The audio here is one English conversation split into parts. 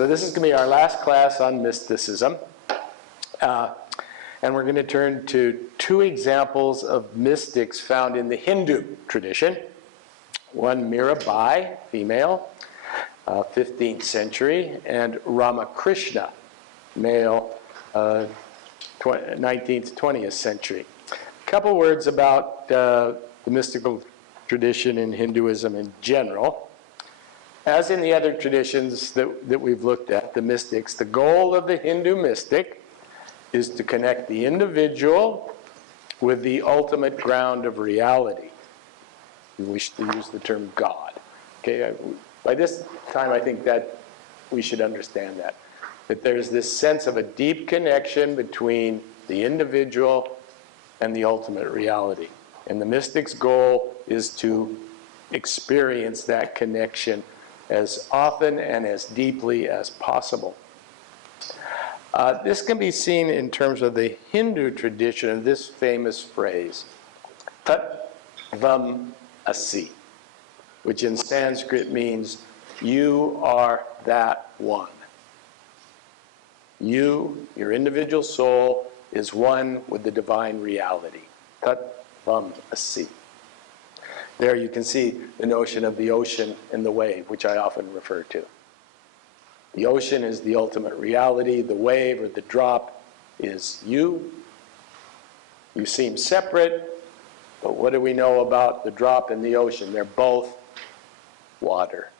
So this is going to be our last class on mysticism. And we're going to turn to two examples of mystics found in the Hindu tradition. One, Mirabai, female, 15th century, and Rama Krishna, male, 19th, 20th century. A couple words about the mystical tradition in Hinduism in general. As in the other traditions that we've looked at, the mystics, the goal of the Hindu mystic is to connect the individual with the ultimate ground of reality. We wish to use the term God. Okay, by this time I think that we should understand that there's this sense of a deep connection between the individual and the ultimate reality. And the mystic's goal is to experience that connection as often and as deeply as possible. This can be seen in terms of the Hindu tradition of this famous phrase, Tat Tvam Asi, which in Sanskrit means, you are that one. You, your individual soul, is one with the divine reality. Tat Tvam Asi. There you can see the notion of the ocean and the wave, which I often refer to. The ocean is the ultimate reality. The wave or the drop is you. You seem separate, but what do we know about the drop and the ocean? They're both water.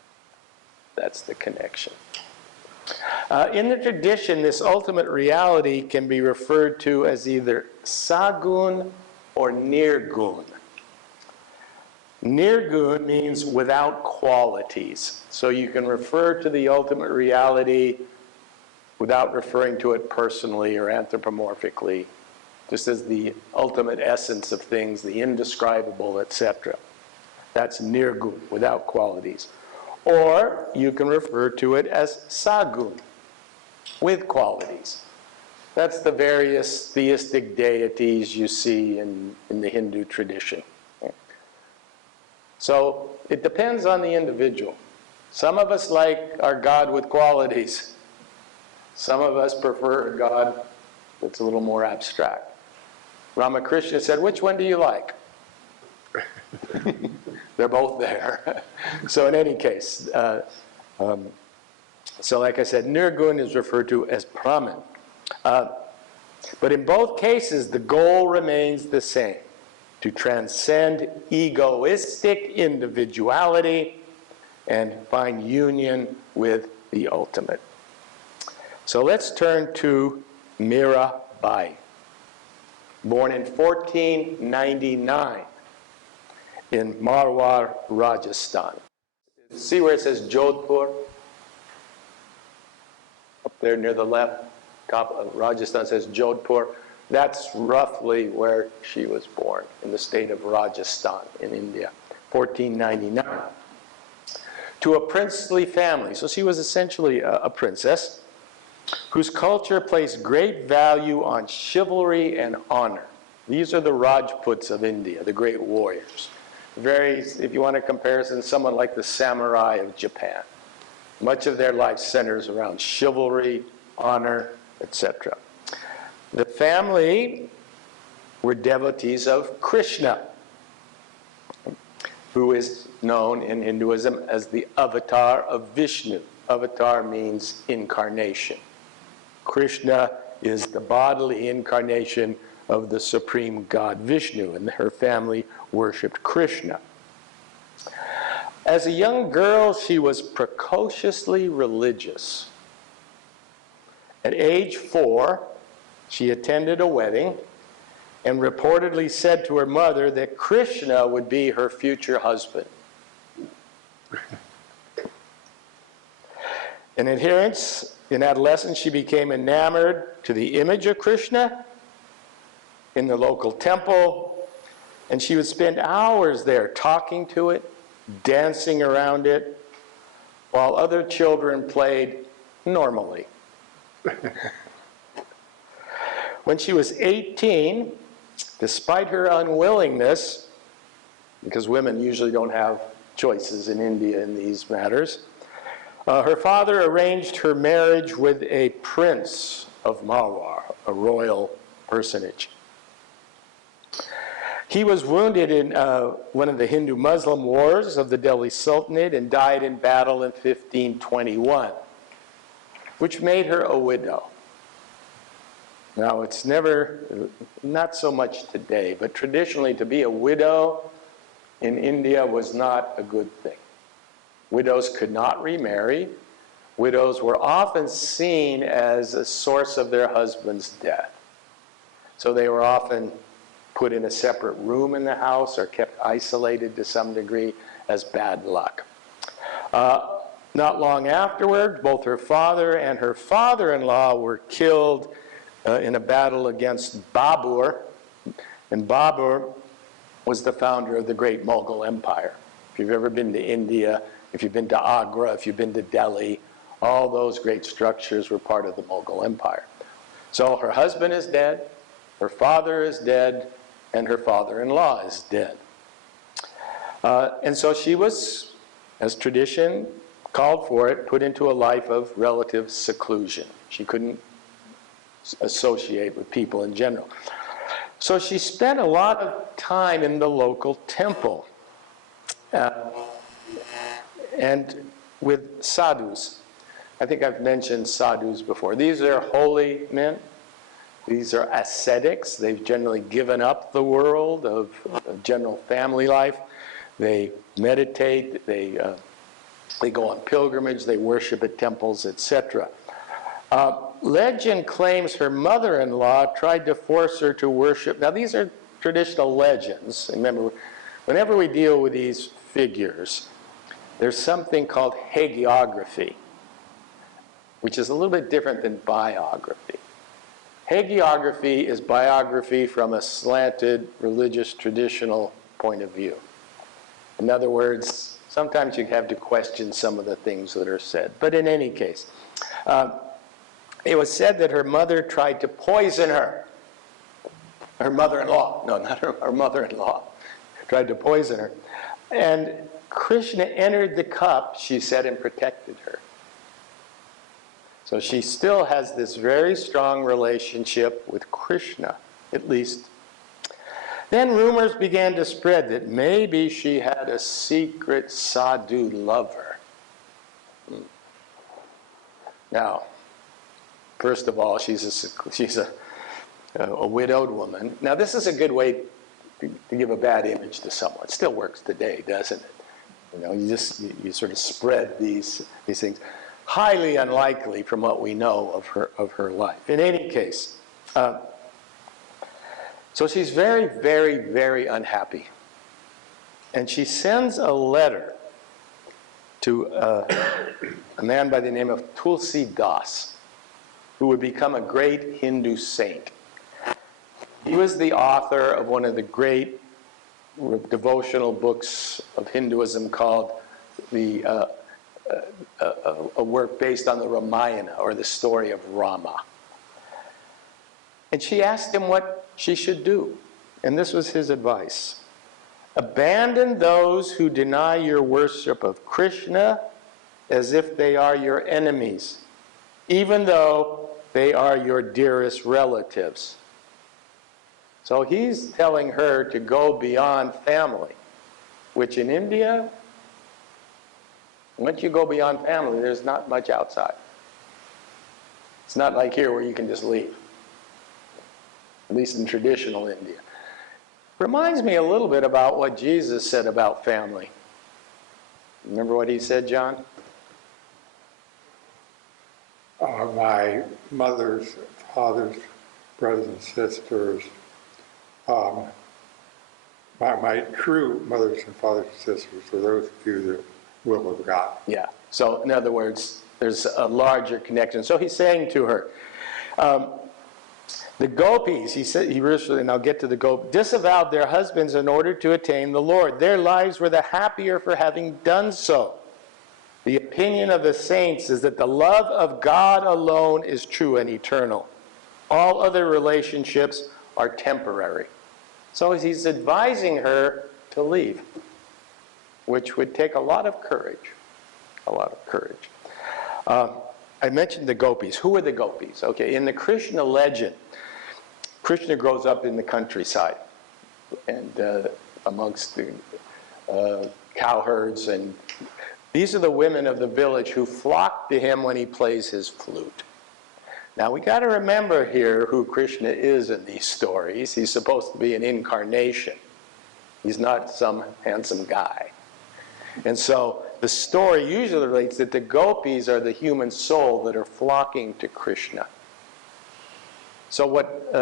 That's the connection. In the tradition, this ultimate reality can be referred to as either sagun or nirgun. Nirgun means without qualities. So you can refer to the ultimate reality without referring to it personally or anthropomorphically, just as the ultimate essence of things, the indescribable, etc. That's nirgun, without qualities. Or you can refer to it as sagun, with qualities. That's the various theistic deities you see in the Hindu tradition. So it depends on the individual. Some of us like our God with qualities. Some of us prefer a God that's a little more abstract. Ramakrishna said, which one do you like? They're both there. So in any case, so like I said, nirgun is referred to as Brahman. But in both cases, the goal remains the same: to transcend egoistic individuality and find union with the ultimate. So let's turn to Mirabai, born in 1499 in Marwar, Rajasthan. See where it says Jodhpur? Up there near the left, top of Rajasthan says Jodhpur. That's roughly where she was born, in the state of Rajasthan in India, 1499. To a princely family. So she was essentially a princess whose culture placed great value on chivalry and honor. These are the Rajputs of India, the great warriors. Very, if you want a comparison, someone like the samurai of Japan. Much of their life centers around chivalry, honor, etc. The family were devotees of Krishna, who is known in Hinduism as the avatar of Vishnu. Avatar means incarnation. Krishna is the bodily incarnation of the supreme god Vishnu, and her family worshipped Krishna. As a young girl, she was precociously religious. At age 4, she attended a wedding and reportedly said to her mother that Krishna would be her future husband. In adolescence, she became enamored to the image of Krishna in the local temple, and she would spend hours there talking to it, dancing around it, while other children played normally. When she was 18, despite her unwillingness, because women usually don't have choices in India in these matters, Her father arranged her marriage with a prince of Malwar, a royal personage. He was wounded in one of the Hindu-Muslim wars of the Delhi Sultanate and died in battle in 1521, which made her a widow. Now, it's not so much today, but traditionally to be a widow in India was not a good thing. Widows could not remarry. Widows were often seen as a source of their husband's death. So they were often put in a separate room in the house or kept isolated to some degree as bad luck. Not long afterward, both her father and her father-in-law were killed in a battle against Babur. And Babur was the founder of the great Mughal Empire. If you've ever been to India, if you've been to Agra, if you've been to Delhi, all those great structures were part of the Mughal Empire. So her husband is dead, her father is dead, and her father-in-law is dead. And so she was, as tradition called for it, put into a life of relative seclusion. She couldn't associate with people in general. So she spent a lot of time in the local temple and with sadhus. I think I've mentioned sadhus before. These are holy men. These are ascetics. They've generally given up the world of general family life. They meditate, they go on pilgrimage, they worship at temples, etc. Legend claims her mother-in-law tried to force her to worship. Now, these are traditional legends. Remember, whenever we deal with these figures, there's something called hagiography, which is a little bit different than biography. Hagiography is biography from a slanted, religious, traditional point of view. In other words, sometimes you have to question some of the things that are said. But in any case, it was said that her mother tried to poison her. Her mother-in-law. No, not her mother-in-law. Tried to poison her. And Krishna entered the cup, she said, and protected her. So she still has this very strong relationship with Krishna, at least. Then rumors began to spread that maybe she had a secret sadhu lover. Now, first of all, she's a widowed woman. Now, this is a good way to give a bad image to someone. It still works today, doesn't it? You know, you sort of spread these things. Highly unlikely from what we know of her life. In any case, so she's very, very, very unhappy. And she sends a letter to a man by the name of Tulsi Das, who would become a great Hindu saint. He was the author of one of the great devotional books of Hinduism called a work based on the Ramayana, or the story of Rama. And she asked him what she should do. And this was his advice. Abandon those who deny your worship of Krishna as if they are your enemies, even though they are your dearest relatives. So he's telling her to go beyond family, which in India, once you go beyond family, there's not much outside. It's not like here where you can just leave, at least in traditional India. Reminds me a little bit about what Jesus said about family. Remember what he said, John? My mother's, father's, brothers and sisters, my true mothers and fathers and sisters are those who do the will of God. Yeah. So in other words, there's a larger connection. So he's saying to her, the Gopis, and I'll get to the Gopis, disavowed their husbands in order to attain the Lord. Their lives were the happier for having done so. The opinion of the saints is that the love of God alone is true and eternal. All other relationships are temporary. So he's advising her to leave, which would take a lot of courage. A lot of courage. I mentioned the Gopis. Who are the Gopis? Okay, in the Krishna legend, Krishna grows up in the countryside and amongst the cowherds, and these are the women of the village who flock to him when he plays his flute. Now we got to remember here who Krishna is in these stories. He's supposed to be an incarnation. He's not some handsome guy. And so the story usually relates that the Gopis are the human soul that are flocking to Krishna. So what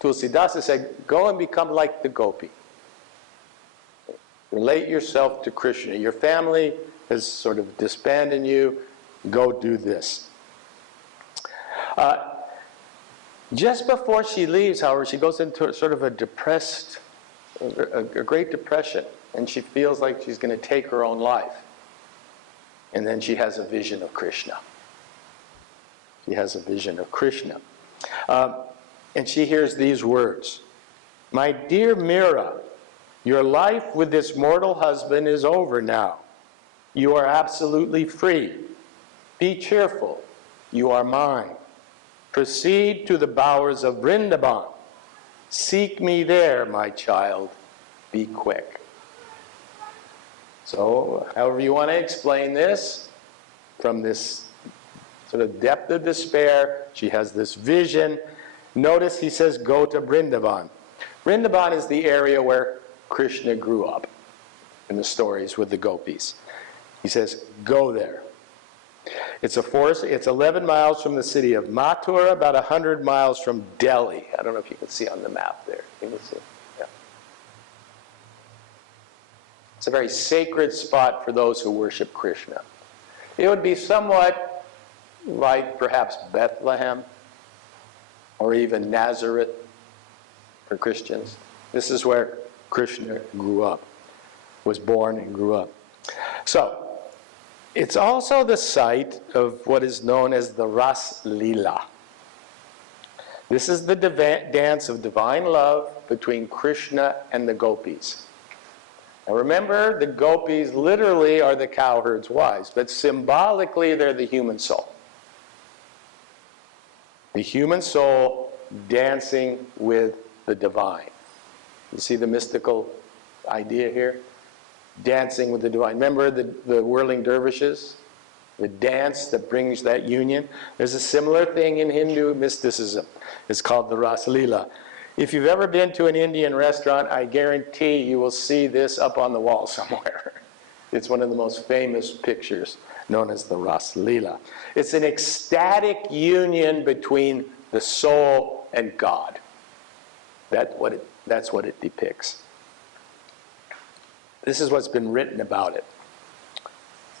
Tulsidasa said, go and become like the Gopi. Relate yourself to Krishna. Your family has sort of disbanded you. Go do this. Just before she leaves, however, she goes into sort of a depressed, a great depression, and she feels like she's going to take her own life. And then she has a vision of Krishna. She has a vision of Krishna. And she hears these words, "My dear Mira, your life with this mortal husband is over now. You are absolutely free. Be cheerful. You are mine. Proceed to the bowers of Vrindavan. Seek me there, my child. Be quick." So, however you want to explain this, from this sort of depth of despair, she has this vision. Notice he says, go to Vrindavan. Vrindavan is the area where Krishna grew up in the stories with the Gopis. He says, go there. It's a forest. It's 11 miles from the city of Mathura, about 100 miles from Delhi. I don't know if you can see on the map there. You can see. Yeah. It's a very sacred spot for those who worship Krishna. It would be somewhat like perhaps Bethlehem or even Nazareth for Christians. This is where Krishna grew up, was born and grew up. So, it's also the site of what is known as the Ras Lila. This is the dance of divine love between Krishna and the Gopis. Now remember, the Gopis literally are the cowherds' wives, but symbolically they're the human soul. The human soul dancing with the divine. You see the mystical idea here? Dancing with the divine. Remember the whirling dervishes? The dance that brings that union? There's a similar thing in Hindu mysticism. It's called the Ras Lila. If you've ever been to an Indian restaurant, I guarantee you will see this up on the wall somewhere. It's one of the most famous pictures, known as the Ras Lila. It's an ecstatic union between the soul and God. That's what it depicts. This is what's been written about it.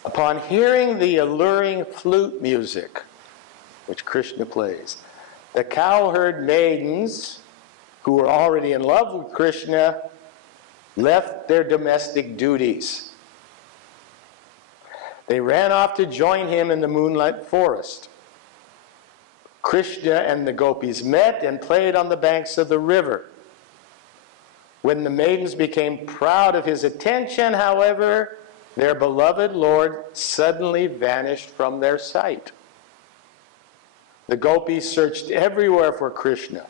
Upon hearing the alluring flute music, which Krishna plays, the cowherd maidens, who were already in love with Krishna, left their domestic duties. They ran off to join him in the moonlit forest. Krishna and the gopis met and played on the banks of the river. When the maidens became proud of his attention, however, their beloved Lord suddenly vanished from their sight. The gopis searched everywhere for Krishna.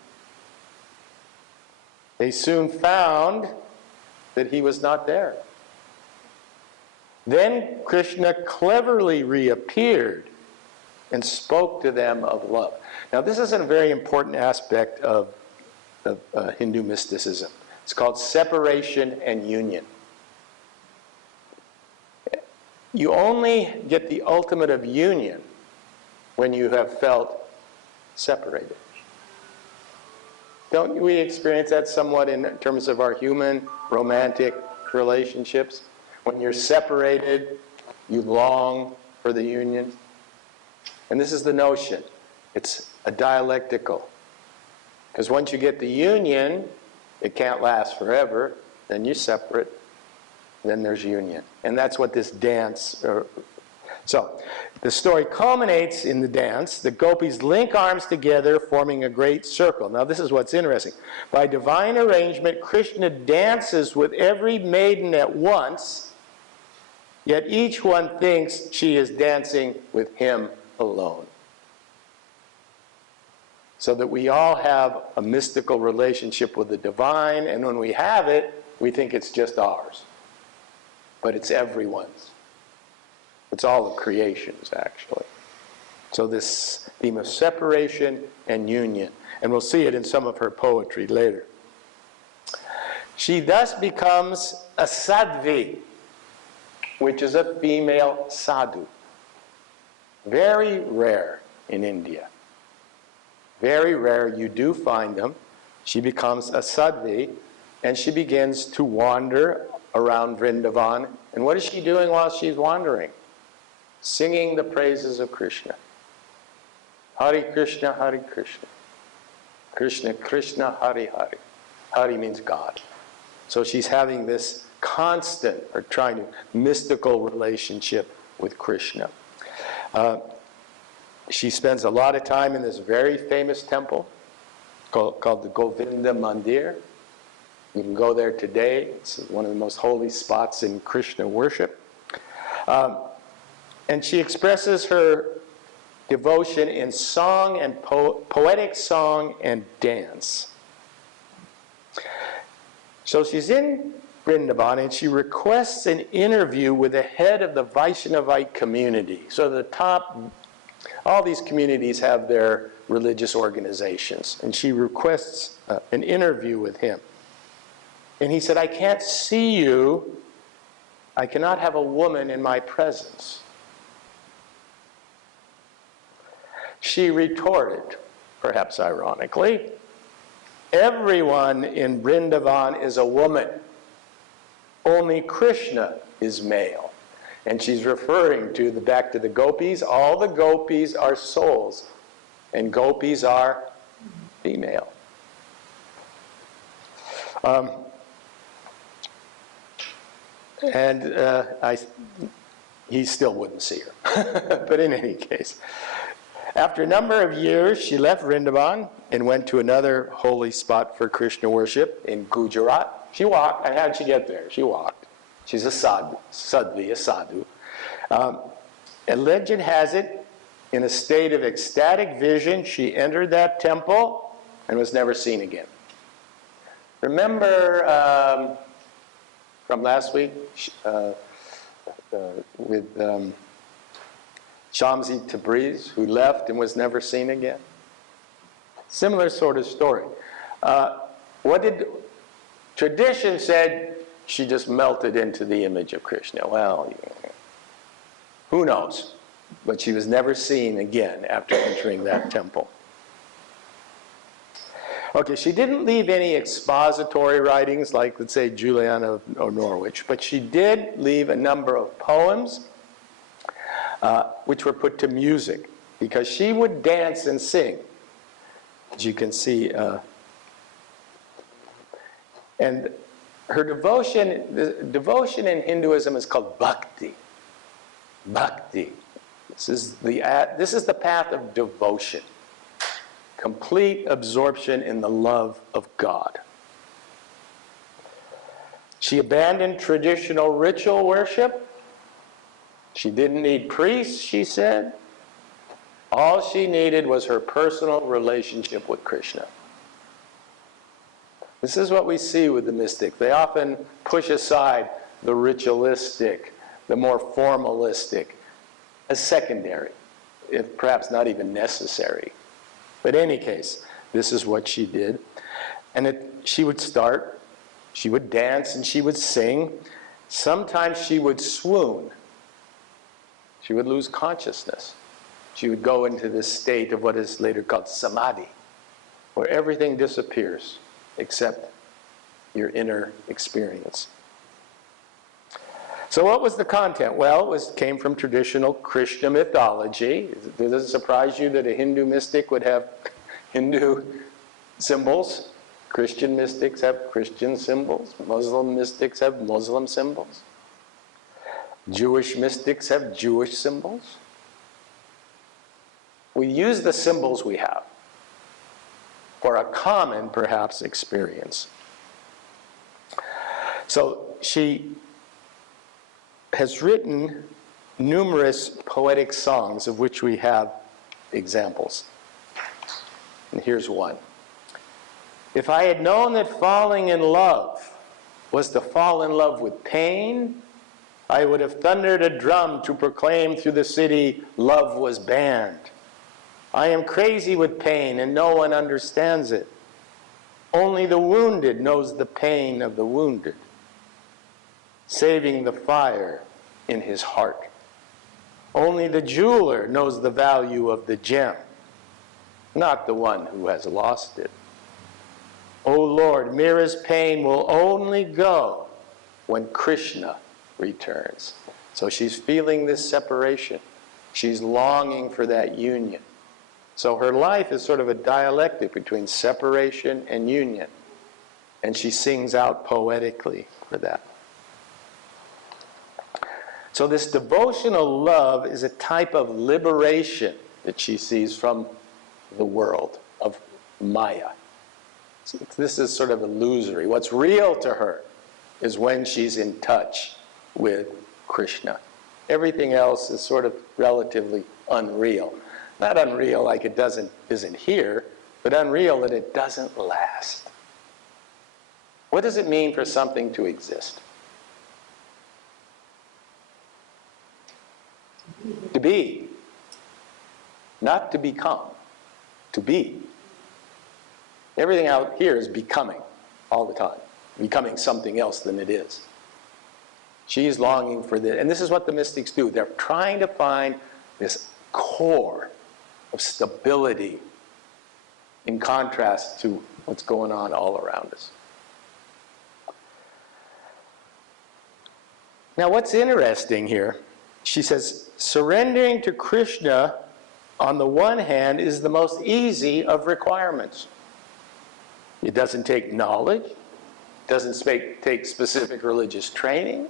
They soon found that he was not there. Then Krishna cleverly reappeared and spoke to them of love. Now this is a very important aspect of Hindu mysticism. It's called separation and union. You only get the ultimate of union when you have felt separated. Don't we experience that somewhat in terms of our human romantic relationships? When you're separated, you long for the union. And this is the notion. It's a dialectical. Because once you get the union, it can't last forever. Then you're separate. Then there's union. And that's what this dance... So, the story culminates in the dance. The gopis link arms together, forming a great circle. Now this is what's interesting. By divine arrangement, Krishna dances with every maiden at once, yet each one thinks she is dancing with him alone. So that we all have a mystical relationship with the divine, and when we have it, we think it's just ours. But it's everyone's. It's all of creation's, actually. So this theme of separation and union, and we'll see it in some of her poetry later. She thus becomes a sadhvi, which is a female sadhu. Very rare in India. Very rare, you do find them. She becomes a sadhvi, and she begins to wander around Vrindavan. And what is she doing while she's wandering? Singing the praises of Krishna. Hare Krishna, Hare Krishna. Krishna, Krishna, Hare Hare. Hare means God. So she's having this constant, or trying to, mystical relationship with Krishna. She spends a lot of time in this very famous temple called the Govinda Mandir. You can go there today. It's one of the most holy spots in Krishna worship. And she expresses her devotion in song and poetic song and dance. So she's in Vrindavan, and she requests an interview with the head of the Vaishnavite community. So the top, all these communities have their religious organizations, and she requests an interview with him. And he said, I can't see you. I cannot have a woman in my presence. She retorted, perhaps ironically, everyone in Vrindavan is a woman. Only Krishna is male. And she's referring to back to the Gopis. All the Gopis are souls, and Gopis are female. He still wouldn't see her. But in any case, after a number of years, she left Vrindavan and went to another holy spot for Krishna worship in Gujarat. She walked. And how did she get there? She walked. She's a sadhu, a sadhu. And legend has it, in a state of ecstatic vision, she entered that temple and was never seen again. Remember from last week with Shamsi Tabriz, who left and was never seen again? Similar sort of story. What did tradition said? She just melted into the image of Krishna. Well, who knows? But she was never seen again after entering that temple. Okay, she didn't leave any expository writings like, let's say, Juliana of Norwich, but she did leave a number of poems which were put to music, because she would dance and sing, as you can see. And her devotion, the devotion in Hinduism is called Bhakti. Bhakti. This is the path of devotion. Complete absorption in the love of God. She abandoned traditional ritual worship. She didn't need priests, she said. All she needed was her personal relationship with Krishna. This is what we see with the mystic. They often push aside the ritualistic, the more formalistic, as secondary, if perhaps not even necessary. But in any case, this is what she did. And she would start, she would dance, and she would sing. Sometimes she would swoon. She would lose consciousness. She would go into this state of what is later called samadhi, where everything disappears except your inner experience. So what was the content? Well, it came from traditional Krishna mythology. Does it surprise you that a Hindu mystic would have Hindu symbols? Christian mystics have Christian symbols. Muslim mystics have Muslim symbols. Jewish mystics have Jewish symbols. We use the symbols we have for a common, perhaps, experience. So she has written numerous poetic songs of which we have examples. And here's one. If I had known that falling in love was to fall in love with pain, I would have thundered a drum to proclaim through the city love was banned. I am crazy with pain and no one understands it. Only the wounded knows the pain of the wounded, saving the fire in his heart. Only the jeweler knows the value of the gem, not the one who has lost it. O Lord, Mira's pain will only go when Krishna returns. So she's feeling this separation. She's longing for that union. So her life is sort of a dialectic between separation and union. And she sings out poetically for that. So this devotional love is a type of liberation that she sees from the world of Maya. So this is sort of illusory. What's real to her is when she's in touch with Krishna. Everything else is sort of relatively unreal. Not unreal like it isn't here, but unreal that it doesn't last. What does it mean for something to exist? To be. Not to become. To be. Everything out here is becoming all the time. Becoming something else than it is. She's longing for this. And this is what the mystics do. They're trying to find this core of stability in contrast to what's going on all around us. Now what's interesting here, she says, surrendering to Krishna on the one hand is the most easy of requirements. It doesn't take knowledge, it doesn't take specific religious training,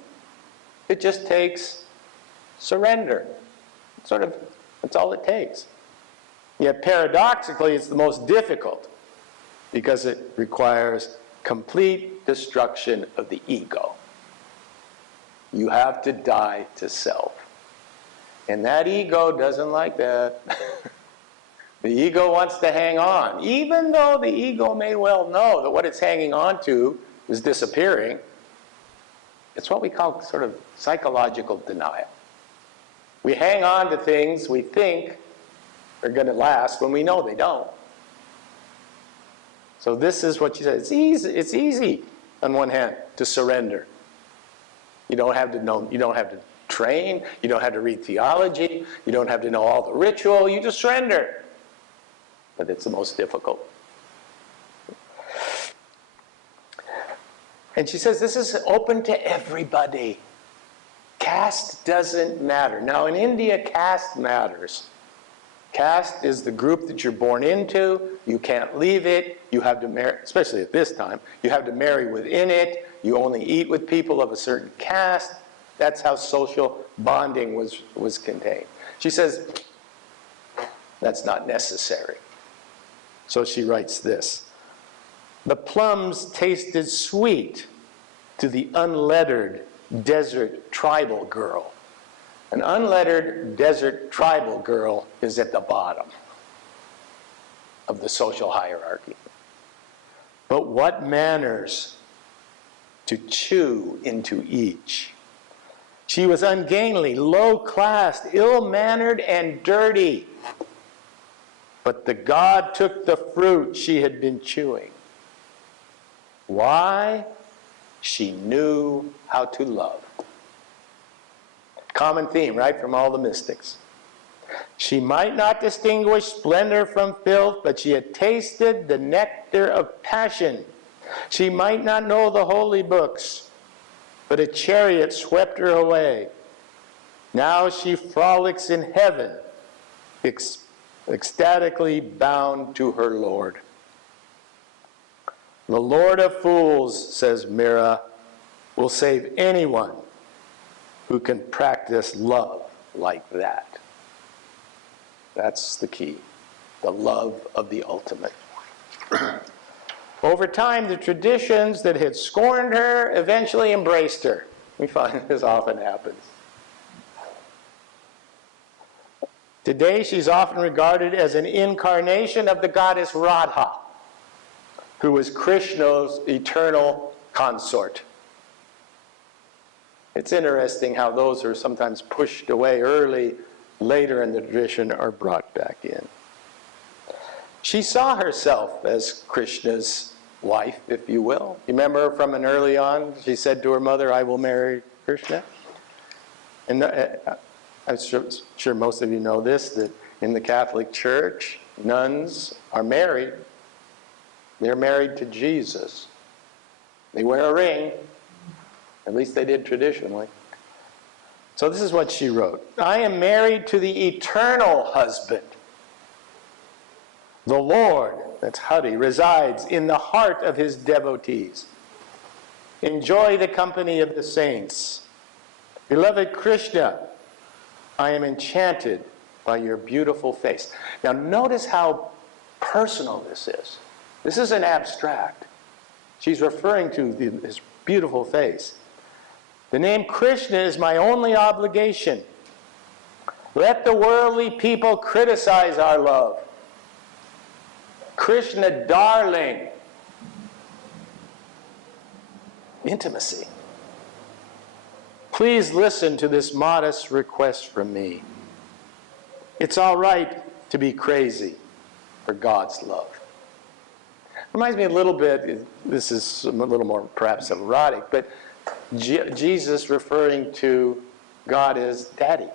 it just takes surrender. Sort of, that's all it takes. Yet paradoxically, it's the most difficult because it requires complete destruction of the ego. You have to die to self. And that ego doesn't like that. The ego wants to hang on. Even though the ego may well know that what it's hanging on to is disappearing, it's what we call sort of psychological denial. We hang on to things we think are going to last when we know they don't. So this is what she said. It's easy on one hand to surrender. You don't have to know, you don't have to train, you don't have to read theology, you don't have to know all the ritual, you just surrender. But it's the most difficult. And she says this is open to everybody. Caste doesn't matter. Now in India, caste matters. Caste is the group that you're born into. You can't leave it. You have to marry, especially at this time, you have to marry within it. You only eat with people of a certain caste. That's how social bonding was contained. She says, that's not necessary. So she writes this. The plums tasted sweet to the unlettered desert tribal girl. An unlettered desert tribal girl is at the bottom of the social hierarchy. But what manners to chew into each. She was ungainly, low-classed, ill-mannered, and dirty. But the god took the fruit she had been chewing. Why? She knew how to love. Common theme, right, from all the mystics. She might not distinguish splendor from filth, but she had tasted the nectar of passion. She might not know the holy books, but a chariot swept her away. Now she frolics in heaven, ecstatically bound to her Lord. The Lord of fools, says Mira, will save anyone who can practice love like that. That's the key, the love of the ultimate. Over time, the traditions that had scorned her eventually embraced her. We find this often happens. Today, she's often regarded as an incarnation of the goddess Radha, who was Krishna's eternal consort. It's interesting how those who are sometimes pushed away early, later in the tradition, are brought back in. She saw herself as Krishna's wife, if you will. You remember from an early on, she said to her mother, I will marry Krishna. And I'm sure most of you know this, that in the Catholic Church, nuns are married. They're married to Jesus. They wear a ring. At least they did traditionally. So this is what she wrote. I am married to the eternal husband. The Lord, that's Hari, resides in the heart of his devotees. Enjoy the company of the saints. Beloved Krishna, I am enchanted by your beautiful face. Now notice how personal this is. This isn't abstract. She's referring to his beautiful face. The name Krishna is my only obligation. Let the worldly people criticize our love. Krishna, darling. Intimacy. Please listen to this modest request from me. It's all right to be crazy for God's love. Reminds me a little bit, this is a little more perhaps erotic, but Jesus referring to God as Daddy.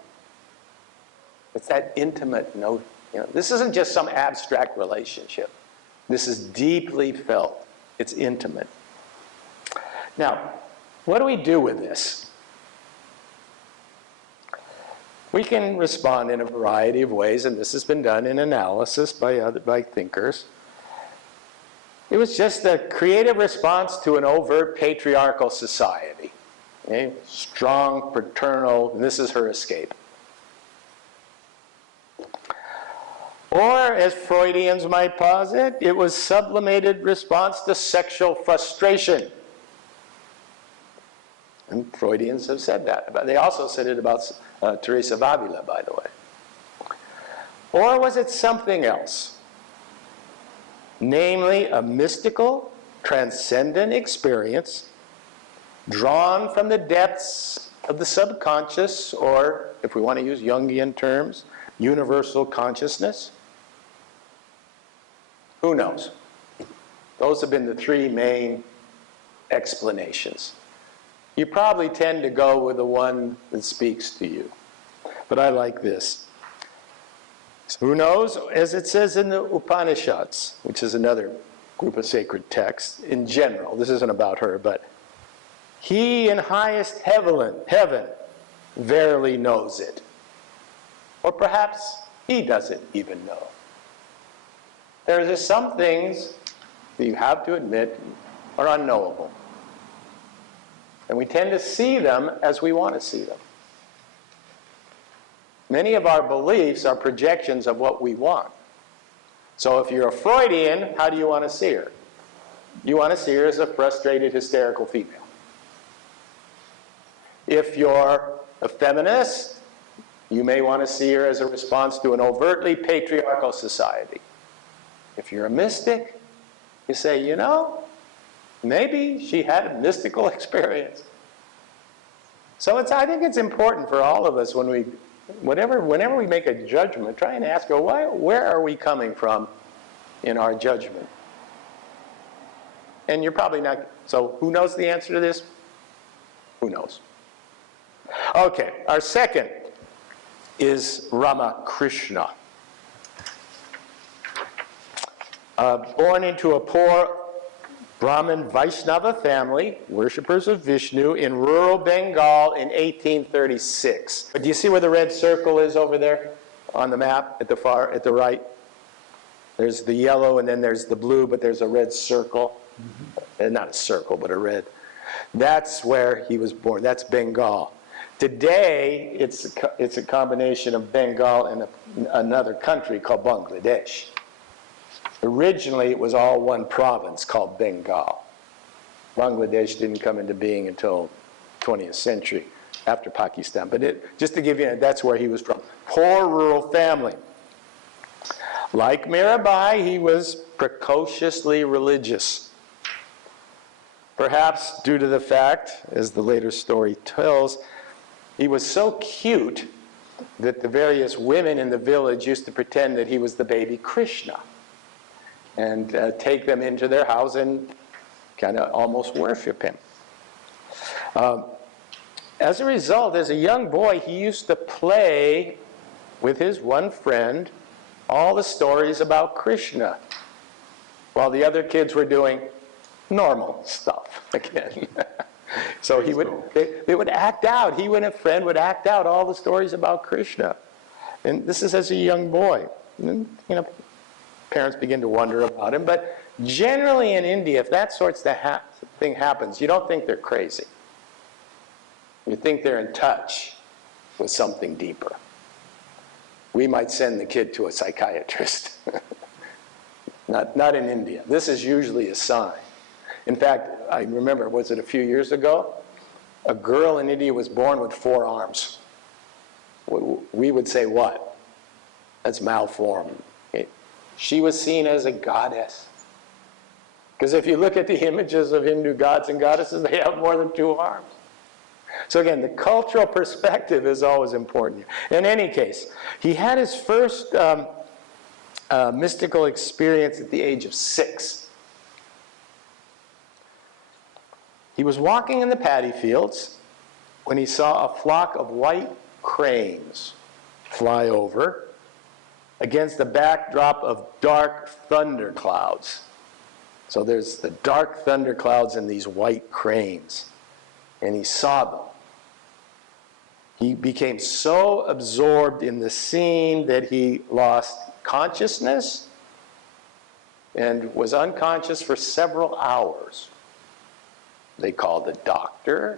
It's that intimate note. This isn't just some abstract relationship. This is deeply felt. It's intimate. Now, what do we do with this? We can respond in a variety of ways, and this has been done in analysis by thinkers. It was just a creative response to an overt patriarchal society. Okay? Strong, paternal, and this is her escape. Or, as Freudians might posit, it was sublimated response to sexual frustration. And Freudians have said that. But they also said it about Teresa of Avila, by the way. Or was it something else? Namely, a mystical, transcendent experience drawn from the depths of the subconscious, or, if we want to use Jungian terms, universal consciousness? Who knows? Those have been the three main explanations. You probably tend to go with the one that speaks to you. But I like this. Who knows? As it says in the Upanishads, which is another group of sacred texts, in general, this isn't about her, but he in highest heaven verily knows it. Or perhaps he doesn't even know. There are just some things that you have to admit are unknowable. And we tend to see them as we want to see them. Many of our beliefs are projections of what we want. So if you're a Freudian, how do you want to see her? You want to see her as a frustrated, hysterical female. If you're a feminist, you may want to see her as a response to an overtly patriarchal society. If you're a mystic, you say, you know, maybe she had a mystical experience. So I think it's important for all of us whenever we make a judgment, try and ask, where are we coming from in our judgment? And you're probably not, so who knows the answer to this? Who knows? Okay, our second is Rama Krishna. Born into a poor Brahmin Vaishnava family, worshippers of Vishnu, in rural Bengal in 1836. Do you see where the red circle is over there on the map at the right? There's the yellow and then there's the blue, but there's a red circle. Not a circle, but a red. That's where he was born. That's Bengal. Today, it's a combination of Bengal and another country called Bangladesh. Originally, it was all one province called Bengal. Bangladesh didn't come into being until 20th century. after Pakistan. But just to give you, that's where he was from. Poor rural family. Like Mirabai, he was precociously religious. Perhaps due to the fact, as the later story tells, he was so cute that the various women in the village used to pretend that he was the baby Krishna and take them into their house and kind of almost worship him. As a result, as a young boy, he used to play with his one friend all the stories about Krishna, while the other kids were doing normal stuff again. So they would act out. He and a friend would act out all the stories about Krishna. And this is as a young boy. And, parents begin to wonder about him. But generally in India, if that sort of thing happens, you don't think they're crazy. You think they're in touch with something deeper. We might send the kid to a psychiatrist. Not in India. This is usually a sign. In fact, I remember, was it a few years ago? A girl in India was born with 4 arms. We would say what? That's malformed. She was seen as a goddess. Because if you look at the images of Hindu gods and goddesses, they have more than 2 arms. So again, the cultural perspective is always important. In any case, he had his first mystical experience at the age of 6. He was walking in the paddy fields when he saw a flock of white cranes fly over against the backdrop of dark thunder clouds. So there's the dark thunder clouds and these white cranes. And he saw them. He became so absorbed in the scene that he lost consciousness and was unconscious for several hours. They called the doctor.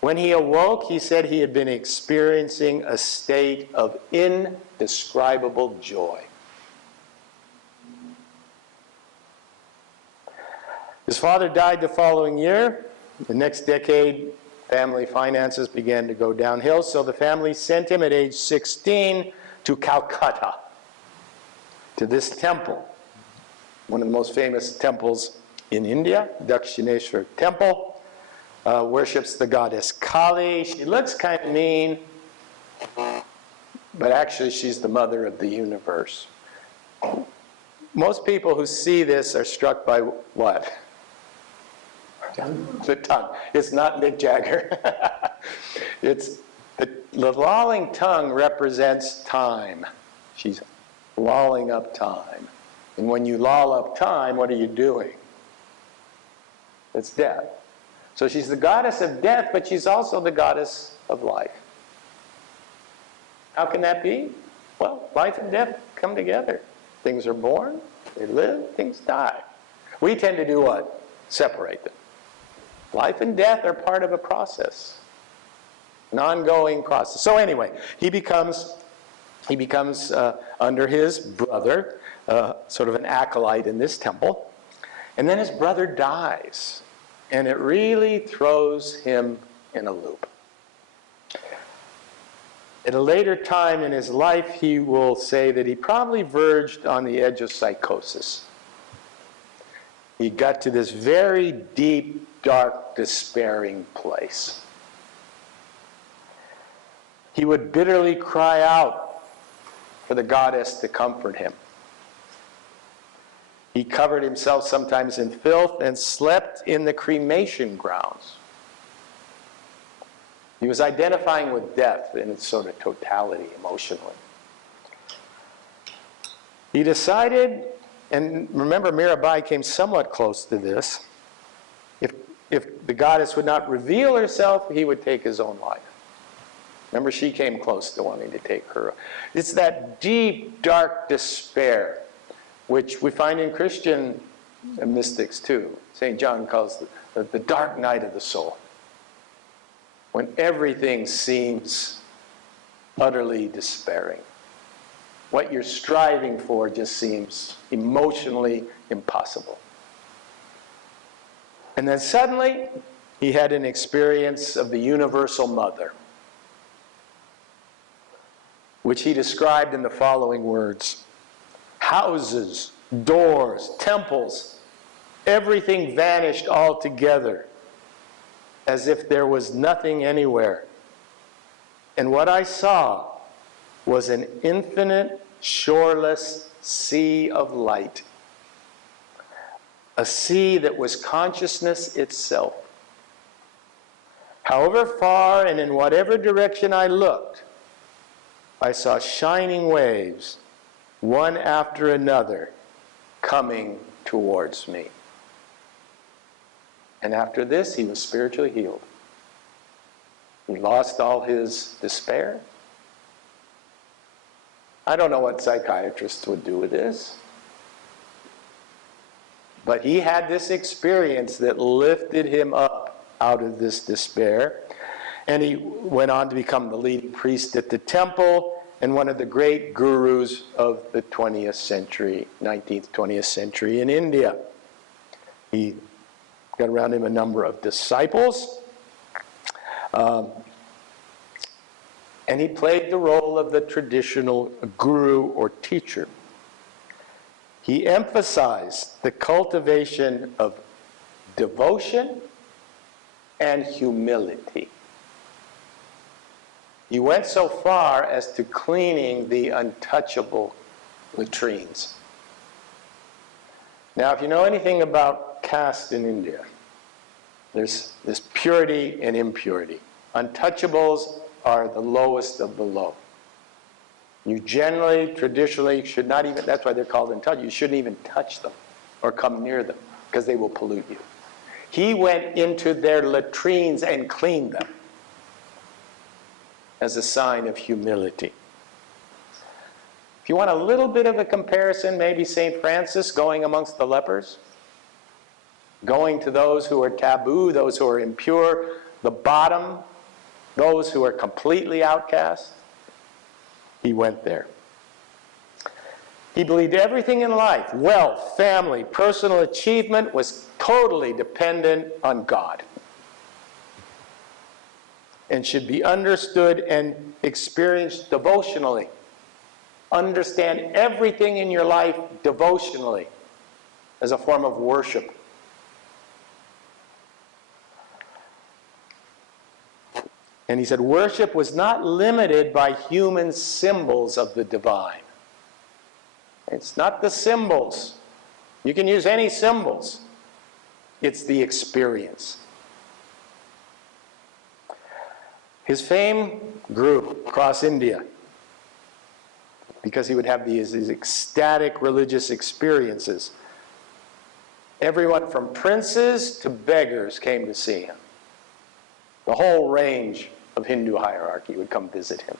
When he awoke, he said he had been experiencing a state of indescribable joy. His father died the following year. The next decade, family finances began to go downhill, so the family sent him at age 16 to Calcutta, to this temple, one of the most famous temples in India, Dakshineshwar Temple. Worships the goddess Kali. She looks kind of mean, but actually she's the mother of the universe. Most people who see this are struck by what? The tongue. It's not Mick Jagger. It's the lolling tongue represents time. She's lolling up time. And when you loll up time, what are you doing? It's death. So she's the goddess of death, but she's also the goddess of life. How can that be? Well, life and death come together. Things are born, they live, things die. We tend to do what? Separate them. Life and death are part of a process, an ongoing process. So anyway, he becomes under his brother, sort of an acolyte in this temple, and then his brother dies, and it really throws him in a loop. At a later time in his life, he will say that he probably verged on the edge of psychosis. He got to this very deep, dark, despairing place. He would bitterly cry out for the goddess to comfort him. He covered himself sometimes in filth and slept in the cremation grounds. He was identifying with death in its sort of totality emotionally. He decided, and remember Mirabai came somewhat close to this, if the goddess would not reveal herself, he would take his own life. Remember, she came close to wanting to take her. It's that deep, dark despair, which we find in Christian mystics too. St. John calls the dark night of the soul, when everything seems utterly despairing. What you're striving for just seems emotionally impossible. And then suddenly, he had an experience of the Universal Mother, which he described in the following words. Houses, doors, temples, everything vanished altogether, as if there was nothing anywhere. And what I saw was an infinite, shoreless sea of light. A sea that was consciousness itself. However far and in whatever direction I looked, I saw shining waves, one after another, coming towards me. And after this, he was spiritually healed. He lost all his despair. I don't know what psychiatrists would do with this. But he had this experience that lifted him up out of this despair. And he went on to become the leading priest at the temple and one of the great gurus of the 20th century, 19th, 20th century in India. He got around him a number of disciples. And he played the role of the traditional guru or teacher. He emphasized the cultivation of devotion and humility. He went so far as to cleaning the untouchable latrines. Now, if you know anything about caste in India, there's purity and impurity. Untouchables are the lowest of the low. You generally, traditionally, should not even, that's why they're called untouchable. You shouldn't even touch them or come near them because they will pollute you. He went into their latrines and cleaned them as a sign of humility. If you want a little bit of a comparison, maybe St. Francis going amongst the lepers, going to those who are taboo, those who are impure, the bottom, those who are completely outcast. He went there. He believed everything in life, wealth, family, personal achievement, was totally dependent on God and should be understood and experienced devotionally. Understand everything in your life devotionally as a form of worship. And he said worship was not limited by human symbols of the divine. It's not the symbols. You can use any symbols. It's the experience. His fame grew across India because he would have these ecstatic religious experiences. Everyone from princes to beggars came to see him. The whole range of Hindu hierarchy would come visit him.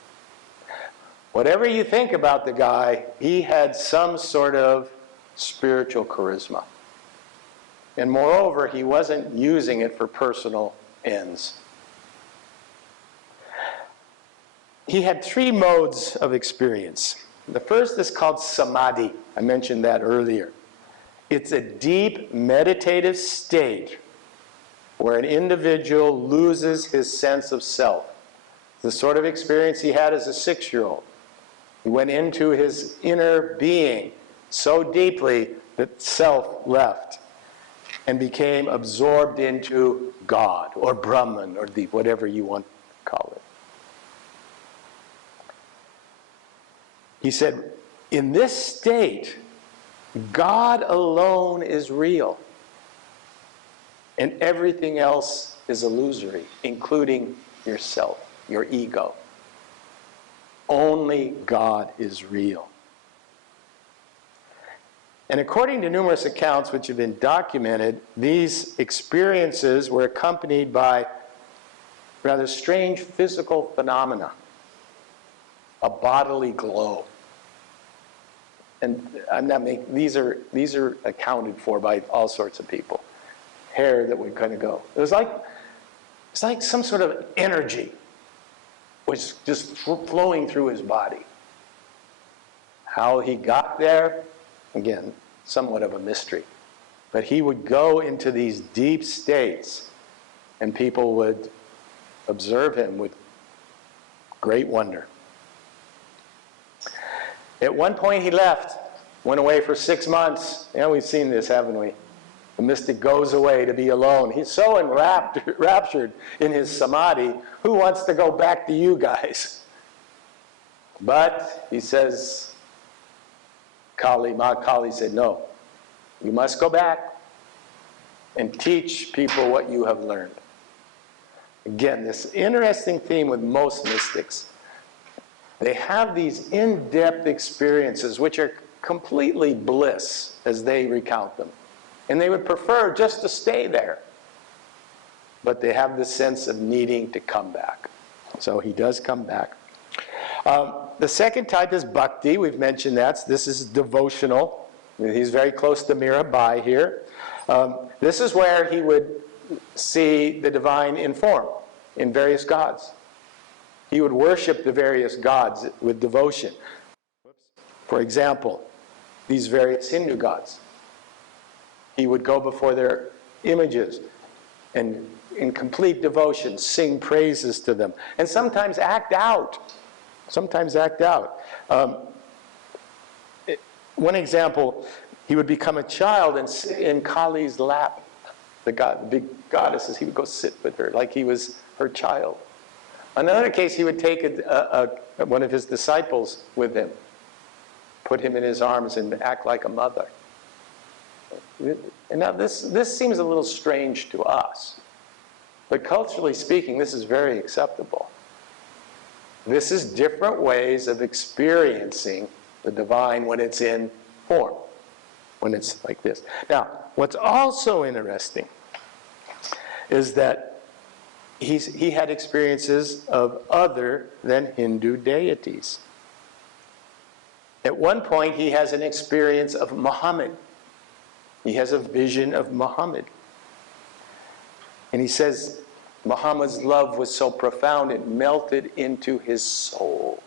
Whatever you think about the guy, he had some sort of spiritual charisma. And moreover, he wasn't using it for personal ends. He had three modes of experience. The first is called samadhi. I mentioned that earlier. It's a deep meditative state where an individual loses his sense of self. The sort of experience he had as a 6-year-old. He went into his inner being so deeply that self left and became absorbed into God or Brahman or whatever you want to call it. He said, in this state, God alone is real. And everything else is illusory, including yourself, your ego. Only God is real. And according to numerous accounts which have been documented, these experiences were accompanied by rather strange physical phenomena. A bodily glow. And I'm not making, these are accounted for by all sorts of people. Hair that would kind of go. It's like some sort of energy was just flowing through his body. How he got there, again, somewhat of a mystery. But he would go into these deep states and people would observe him with great wonder. At one point he left, went away for 6 months. Yeah, we've seen this, haven't we? The mystic goes away to be alone. He's so enraptured in his samadhi. Who wants to go back to you guys? But he says, Ma Kali said, no, you must go back and teach people what you have learned. Again, this interesting theme with most mystics. They have these in-depth experiences which are completely bliss as they recount them. And they would prefer just to stay there. But they have this sense of needing to come back. So he does come back. The second type is Bhakti. We've mentioned that. This is devotional. He's very close to Mirabai here. This is where he would see the divine in form, in various gods. He would worship the various gods with devotion. For example, these various Hindu gods. He would go before their images and in complete devotion sing praises to them. And sometimes act out. Sometimes act out. One example, he would become a child and sit in Kali's lap. The big goddesses, he would go sit with her like he was her child. In another case, he would take one of his disciples with him, put him in his arms and act like a mother. And now this seems a little strange to us, but culturally speaking, this is very acceptable. This is different ways of experiencing the divine when it's in form, when it's like this. Now, what's also interesting is that he had experiences of other than Hindu deities. At one point, he has an experience of Muhammad. He has a vision of Muhammad. And he says Muhammad's love was so profound it melted into his soul.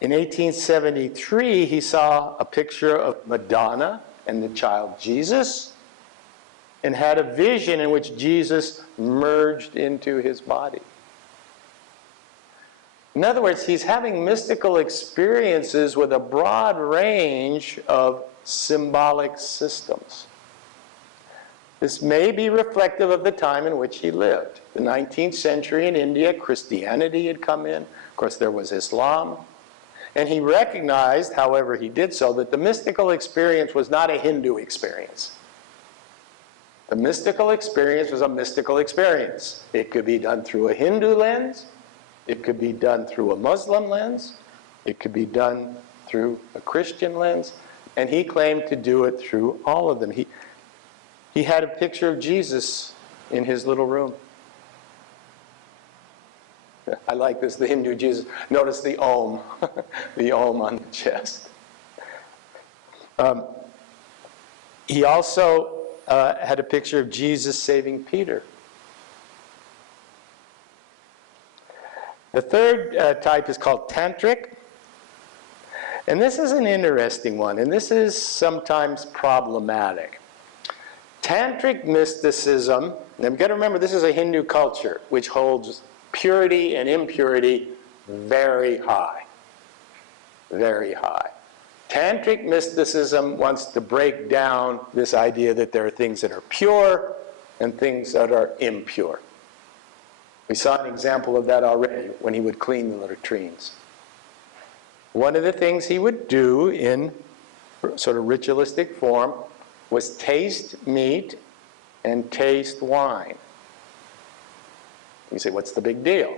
In 1873, he saw a picture of Madonna and the child Jesus, and had a vision in which Jesus merged into his body. In other words, he's having mystical experiences with a broad range of symbolic systems. This may be reflective of the time in which he lived. The 19th century in India, Christianity had come in. Of course, there was Islam. And he recognized, however he did so, that the mystical experience was not a Hindu experience. The mystical experience was a mystical experience. It could be done through a Hindu lens. It could be done through a Muslim lens. It could be done through a Christian lens. And he claimed to do it through all of them. He had a picture of Jesus in his little room. I like this, the Hindu Jesus. Notice the Om, the Om on the chest. He also had a picture of Jesus saving Peter. The third type is called Tantric. And this is an interesting one, and this is sometimes problematic. Tantric mysticism, now you've got to remember this is a Hindu culture which holds purity and impurity very high. Very high. Tantric mysticism wants to break down this idea that there are things that are pure and things that are impure. We saw an example of that already when he would clean the latrines. One of the things he would do in sort of ritualistic form was taste meat and taste wine. You say, what's the big deal?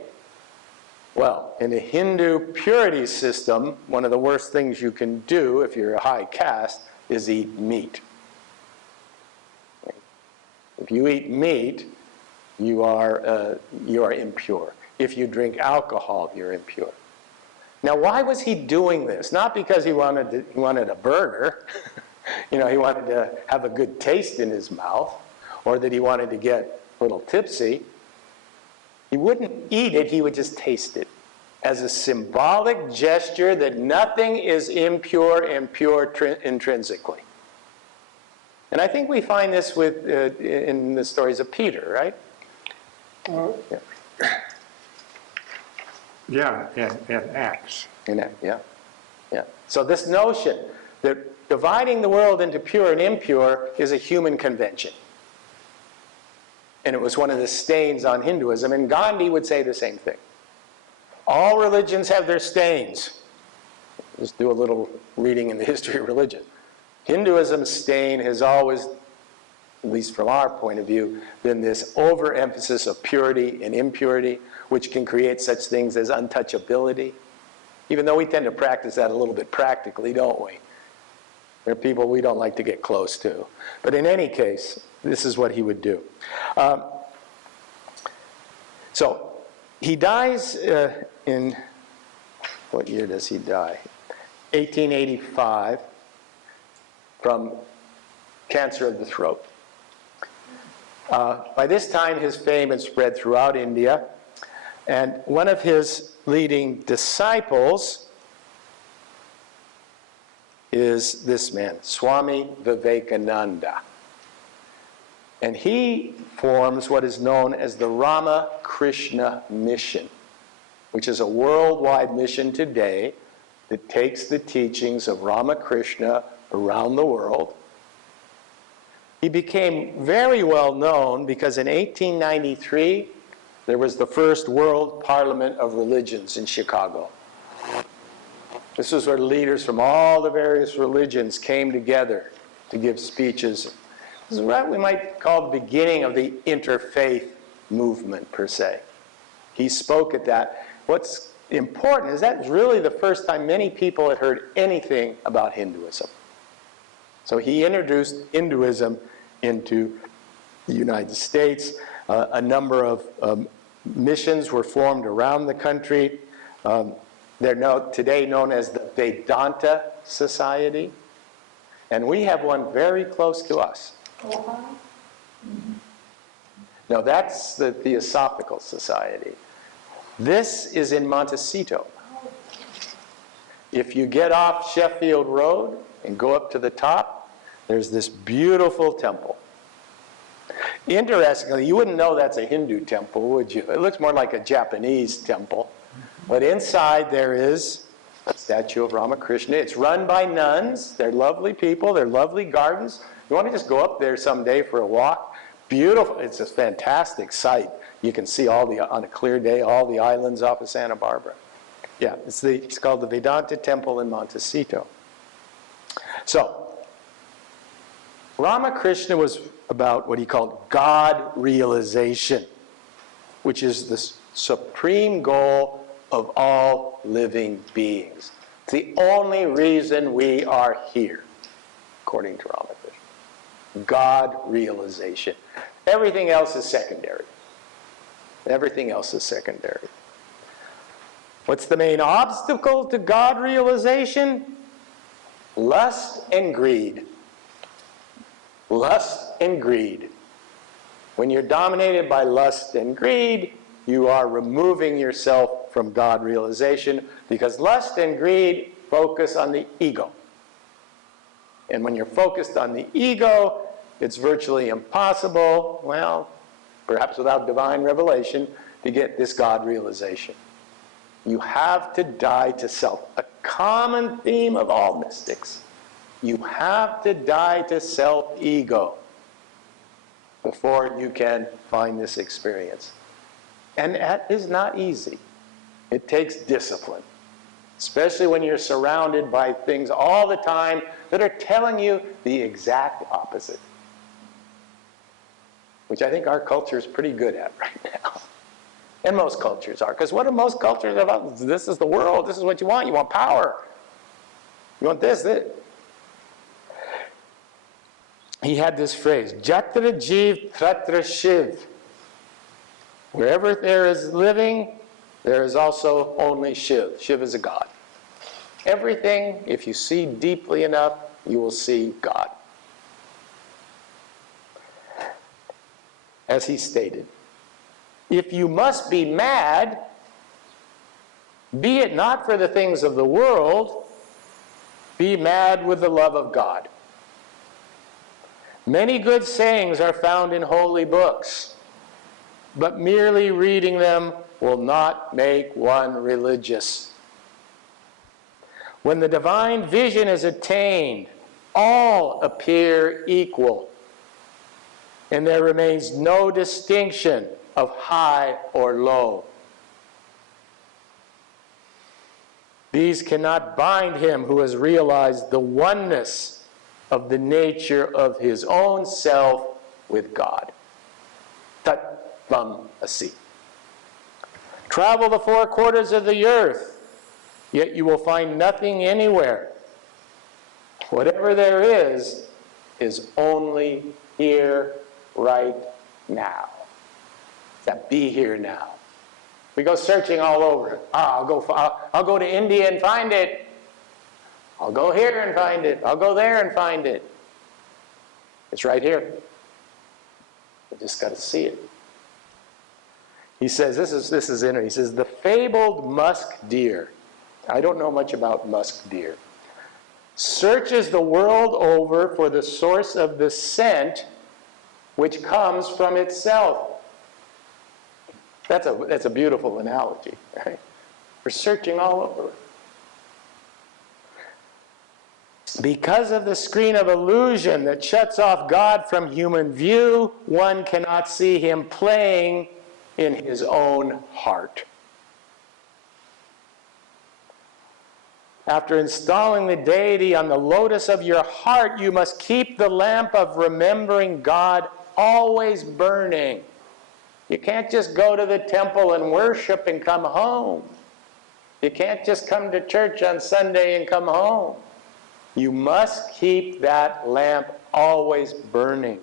Well, in a Hindu purity system, one of the worst things you can do if you're a high caste is eat meat. If you eat meat, you are impure. If you drink alcohol, you're impure. Now, why was he doing this? Not because he wanted a burger, he wanted to have a good taste in his mouth, or that he wanted to get a little tipsy. He wouldn't eat it, he would just taste it as a symbolic gesture that nothing is impure and pure intrinsically. And I think we find this with, in the stories of Peter, right? Yeah, and Acts. Yeah. So this notion that dividing the world into pure and impure is a human convention. And it was one of the stains on Hinduism, and Gandhi would say the same thing. All religions have their stains. Just do a little reading in the history of religion. Hinduism's stain has always, at least from our point of view, been this overemphasis of purity and impurity, which can create such things as untouchability. Even though we tend to practice that a little bit practically, don't we? There are people we don't like to get close to. But in any case, this is what he would do. So he dies in, what year does he die? 1885 from cancer of the throat. By this time, his fame had spread throughout India, and one of his leading disciples is this man, Swami Vivekananda. And he forms what is known as the Rama Krishna mission, which is a worldwide mission today that takes the teachings of Ramakrishna around the world. He became very well known because in 1893, there was the first World Parliament of Religions in Chicago. This was where leaders from all the various religions came together to give speeches. This is what we might call the beginning of the interfaith movement, per se. He spoke at that. What's important is that was really the first time many people had heard anything about Hinduism. So he introduced Hinduism into the United States. A number of missions were formed around the country. They're today known as the Vedanta Society. And we have one very close to us. No, that's the Theosophical Society. This is in Montecito. If you get off Sheffield Road and go up to the top, there's this beautiful temple. Interestingly, you wouldn't know that's a Hindu temple, would you? It looks more like a Japanese temple. But inside there is a statue of Ramakrishna. It's run by nuns. They're lovely people. They're lovely gardens. You want to just go up there someday for a walk? Beautiful. It's a fantastic sight. You can see on a clear day, all the islands off of Santa Barbara. Yeah, it's called the Vedanta Temple in Montecito. So, Ramakrishna was about what he called God realization, which is the supreme goal of all living beings. It's the only reason we are here, according to Ramakrishna. God realization. Everything else is secondary. Everything else is secondary. What's the main obstacle to God realization? Lust and greed. Lust and greed. When you're dominated by lust and greed, you are removing yourself from God realization, because lust and greed focus on the ego. And when you're focused on the ego, it's virtually impossible, well, perhaps without divine revelation, to get this God realization. You have to die to self. A common theme of all mystics. You have to die to self-ego before you can find this experience. And that is not easy. It takes discipline, especially when you're surrounded by things all the time that are telling you the exact opposite, which I think our culture is pretty good at right now. And most cultures are. Because what are most cultures about? This is the world. This is what you want. You want power. You want this. He had this phrase, Jatra Jiv Tratra Shiv. Wherever there is living, there is also only Shiv. Shiv is a god. Everything, if you see deeply enough, you will see God. As he stated, if you must be mad, be it not for the things of the world, be mad with the love of God. Many good sayings are found in holy books, but merely reading them will not make one religious. When the divine vision is attained, all appear equal, and there remains no distinction of high or low. These cannot bind him who has realized the oneness of the nature of his own self with God. Tat Tvam Asi. Travel the 4 quarters of the earth, yet you will find nothing anywhere. Whatever there is only here, right now. That be here now. We go searching all over. I'll go to India and find it. I'll go here and find it. I'll go there and find it. It's right here. We just got to see it. He says, this is interesting. He says, the fabled musk deer, I don't know much about musk deer, searches the world over for the source of the scent which comes from itself. That's a beautiful analogy, right? We're searching all over. Because of the screen of illusion that shuts off God from human view, one cannot see him playing in his own heart. After installing the deity on the lotus of your heart, you must keep the lamp of remembering God always burning. You can't just go to the temple and worship and come home. You can't just come to church on Sunday and come home. You must keep that lamp always burning.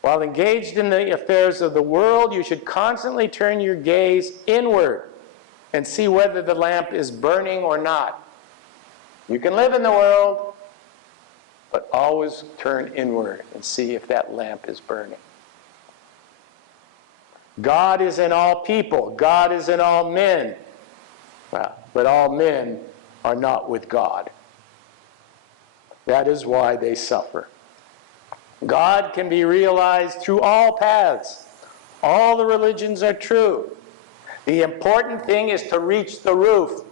While engaged in the affairs of the world, you should constantly turn your gaze inward and see whether the lamp is burning or not. You can live in the world, but always turn inward and see if that lamp is burning. God is in all people. God is in all men. Well, but all men are not with God. That is why they suffer. God can be realized through all paths. All the religions are true. The important thing is to reach the roof.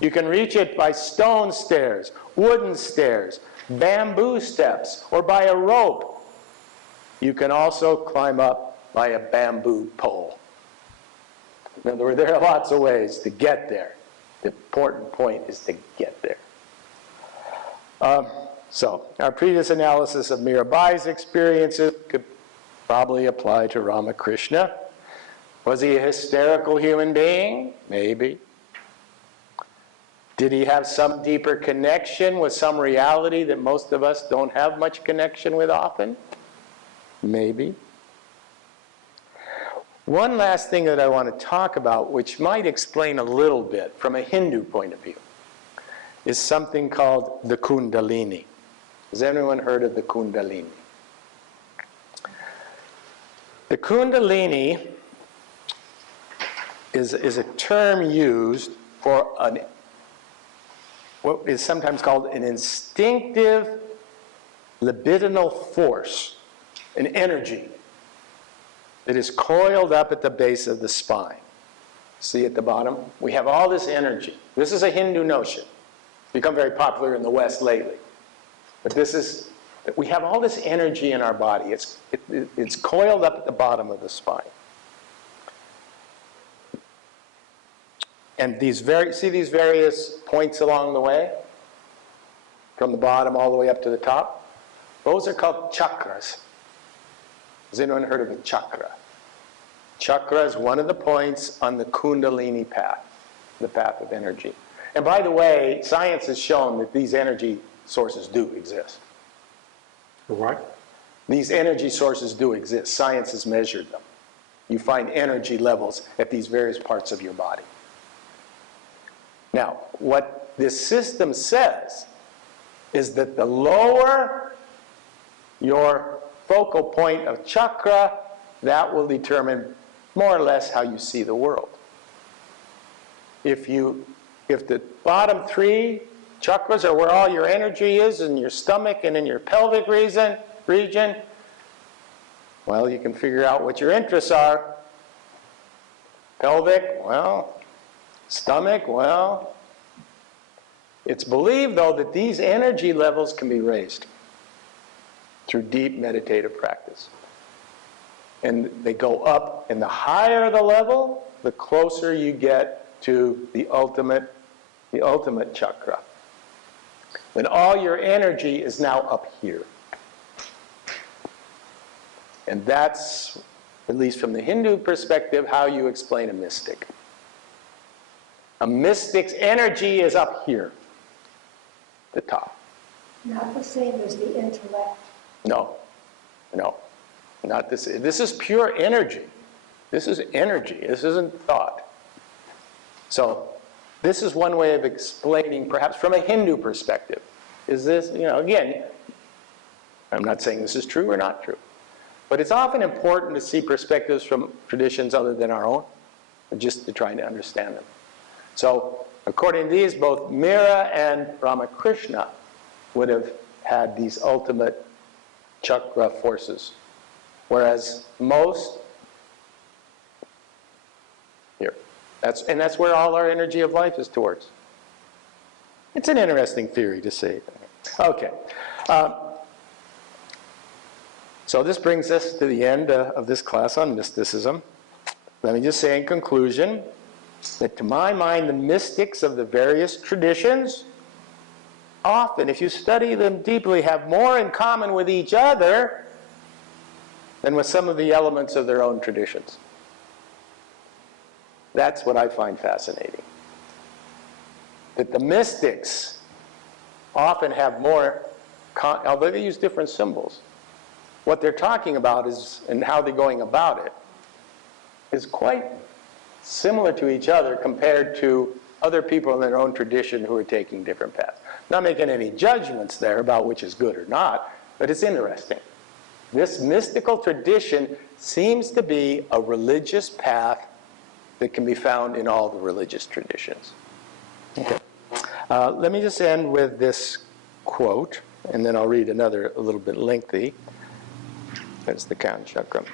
You can reach it by stone stairs, wooden stairs, bamboo steps, or by a rope. You can also climb up by a bamboo pole. In other words, there are lots of ways to get there. The important point is to get there. So, our previous analysis of Mirabai's experiences could probably apply to Ramakrishna. Was he a hysterical human being? Maybe. Did he have some deeper connection with some reality that most of us don't have much connection with often? Maybe. One last thing that I want to talk about, which might explain a little bit from a Hindu point of view, is something called the Kundalini. Has anyone heard of the Kundalini? The Kundalini is a term used for what is sometimes called an instinctive libidinal force, an energy that is coiled up at the base of the spine. See at the bottom? We have all this energy. This is a Hindu notion. It's become very popular in the West lately. But we have all this energy in our body. It's coiled up at the bottom of the spine. And see these various points along the way? From the bottom all the way up to the top? Those are called chakras. Has anyone heard of a chakra? Chakra is one of the points on the Kundalini path, the path of energy. And by the way, science has shown that these energy sources do exist. What? These energy sources do exist. Science has measured them. You find energy levels at these various parts of your body. Now, what this system says is that the lower your focal point of chakra, that will determine more or less how you see the world. If the bottom 3 Chakras are where all your energy is, in your stomach and in your pelvic region. Well, you can figure out what your interests are. Pelvic, well, stomach, well. It's believed, though, that these energy levels can be raised through deep meditative practice. And they go up, and the higher the level, the closer you get to the ultimate chakra. When all your energy is now up here. And that's, at least from the Hindu perspective, how you explain a mystic. A mystic's energy is up here, the top. Not the same as the intellect. No, not this. This is pure energy. This is energy. This isn't thought. So, this is one way of explaining, perhaps from a Hindu perspective. Is this, again, I'm not saying this is true or not true. But it's often important to see perspectives from traditions other than our own, just to try to understand them. So, according to these, both Mira and Ramakrishna would have had these ultimate chakra forces, whereas most here. That's where all our energy of life is towards. It's an interesting theory to see. Okay. So this brings us to the end of this class on mysticism. Let me just say in conclusion that to my mind, the mystics of the various traditions often, if you study them deeply, have more in common with each other than with some of the elements of their own traditions. That's what I find fascinating. That the mystics often have more, although they use different symbols, what they're talking about is, and how they're going about it, is quite similar to each other compared to other people in their own tradition who are taking different paths. Not making any judgments there about which is good or not, but it's interesting. This mystical tradition seems to be a religious path that can be found in all the religious traditions. Okay. Let me just end with this quote, and then I'll read another a little bit lengthy. That's the Crown Chakra.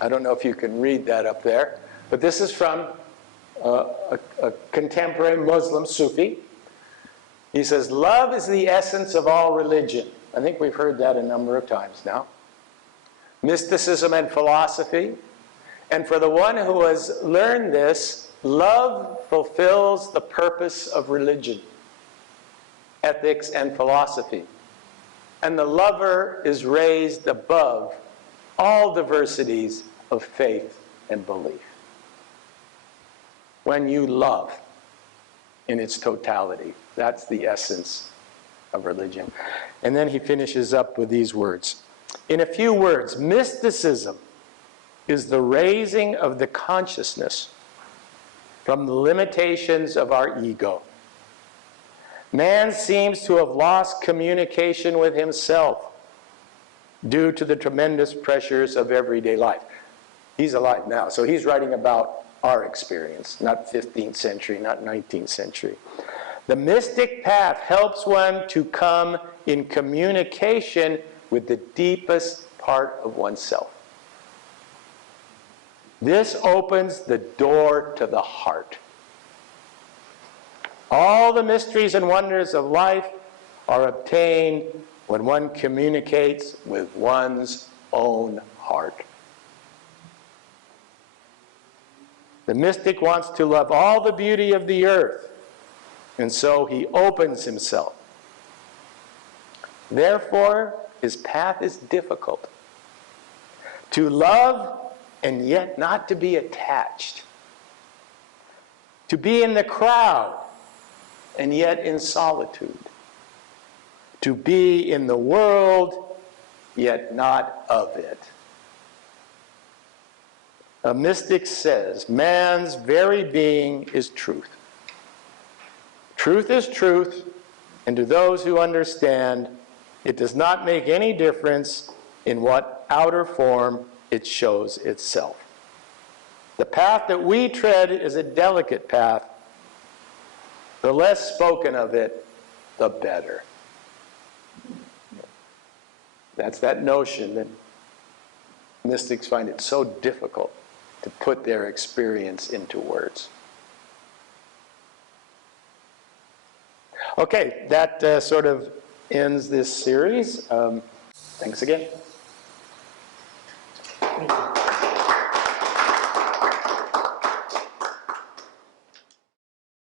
I don't know if you can read that up there, but this is from a contemporary Muslim Sufi. He says, "Love is the essence of all religion." I think we've heard that a number of times now. Mysticism and philosophy. And for the one who has learned this, love fulfills the purpose of religion, ethics, and philosophy. And the lover is raised above all diversities of faith and belief. When you love in its totality, that's the essence of religion. And then he finishes up with these words. In a few words, mysticism is the raising of the consciousness from the limitations of our ego. Man seems to have lost communication with himself due to the tremendous pressures of everyday life. He's alive now, so he's writing about our experience, not 15th century, not 19th century. The mystic path helps one to come in communication with the deepest part of oneself. This opens the door to the heart. All the mysteries and wonders of life are obtained when one communicates with one's own heart. The mystic wants to love all the beauty of the earth, and so he opens himself. Therefore, his path is difficult. To love and yet not to be attached. To be in the crowd and yet in solitude. To be in the world yet not of it. A mystic says, man's very being is truth. Truth is truth, and to those who understand, it does not make any difference in what outer form it shows itself. The path that we tread is a delicate path. The less spoken of it, the better. That's that notion that mystics find it so difficult to put their experience into words. Okay, that sort of ends this series. Thanks again. Thank you.